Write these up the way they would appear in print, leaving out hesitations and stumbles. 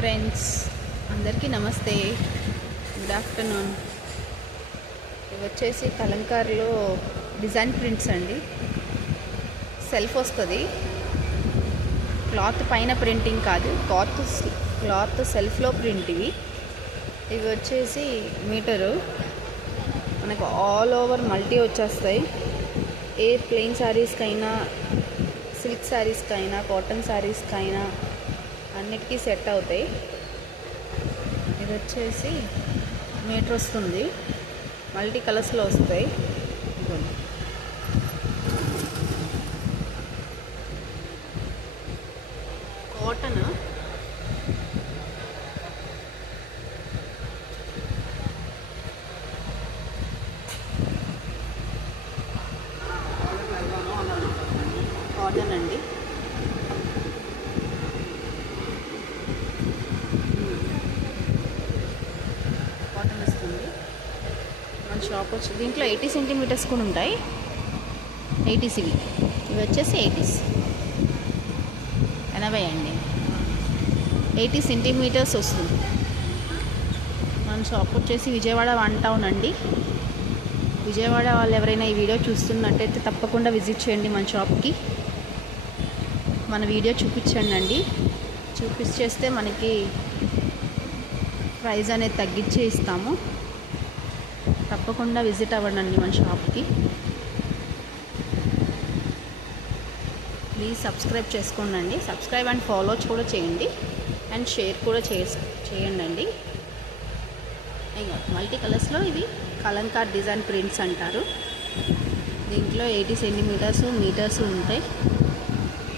Friends, అందరికీ నమస్తే, good afternoon. ఇవి వచ్చేసి కలంకారీలో డిజైన్ ప్రింట్స్ అండి. సెల్ఫ్ వస్తుంది, క్లాత్ పైన ప్రింటింగ్ కాదు, క్లాత్ సెల్ఫ్లో ప్రింట్. ఇవి వచ్చేసి మీటరు, మనకు ఆల్ ఓవర్ మల్టీ వచ్చేస్తాయి. ఏ ప్లెయిన్ శారీస్కైనా, సిల్క్ శారీస్కైనా, కాటన్ శారీస్కైనా అన్నిటికీ సెట్ అవుతాయి. ఇది వచ్చేసి మీటర్ వస్తుంది, మల్టీ కలర్స్లో వస్తాయి. కాటన్ కాటన్ అండి. కాటన్ వస్తుంది. మన షాప్ వచ్చి దీంట్లో 80 సెంటీమీటర్స్ కూడా ఉంటాయి. 80s ఇవి వచ్చేసి 80 అండి. 80 సెంటీమీటర్స్ వస్తుంది. మన షాప్ వచ్చేసి విజయవాడ 1 టౌన్ అండి. విజయవాడ వాళ్ళు ఎవరైనా ఈ వీడియో చూస్తున్నట్టయితే తప్పకుండా విజిట్ చేయండి మన షాప్కి. మన వీడియో చూపించండి అండి. చూపించేస్తే మనకి ప్రైస్ అనేది తగ్గించే ఇస్తాము. తప్పకుండా విజిట్ అవ్వండి మన షాప్కి. ప్లీజ్ సబ్స్క్రైబ్ చేసుకోండి. సబ్స్క్రైబ్ అండ్ ఫాలో కూడా చేయండి, అండ్ షేర్ కూడా చేయండి అండి. మల్టీ కలర్స్లో ఇవి కలంకార్ డిజైన్ ప్రింట్స్ అంటారు. దీంట్లో 80 సెంటీమీటర్స్ మీటర్స్ ఉంటాయి.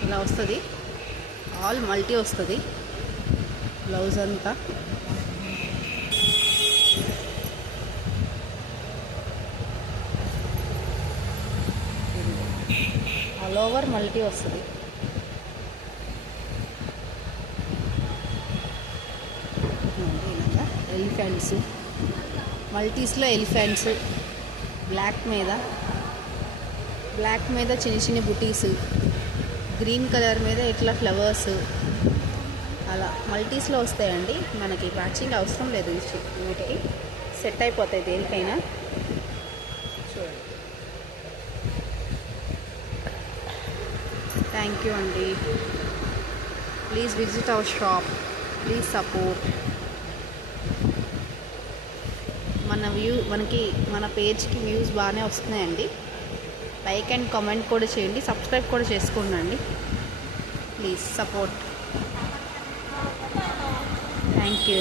ఇలా వస్తుంది, ఆల్ మల్టీ వస్తుంది బ్లౌజ్ అంతా. ఆల్ ఓవర్ మల్టీ వస్తుంది. ఇలాగా ఎలిఫెంట్స్, మల్టీస్లో ఎలిఫెంట్స్, బ్లాక్ మీద చిన్న చిన్న బుటీస్, గ్రీన్ కలర్ మీద ఇట్లా ఫ్లవర్స్, అలా మల్టీస్లో వస్తాయండి. మనకి మ్యాచింగ్ అవసరం లేదు, వీటికి సెట్ అయిపోతాయి దేనికైనా. చూడండి. థ్యాంక్ యూ అండి. Please visit our shop, please support. మన పేజ్కి వ్యూస్ బాగానే వస్తున్నాయండి. లైక్ అండ్ కామెంట్ కూడా చేయండి, సబ్స్క్రైబ్ కూడా చేసుకోండి. Please support. Thank you.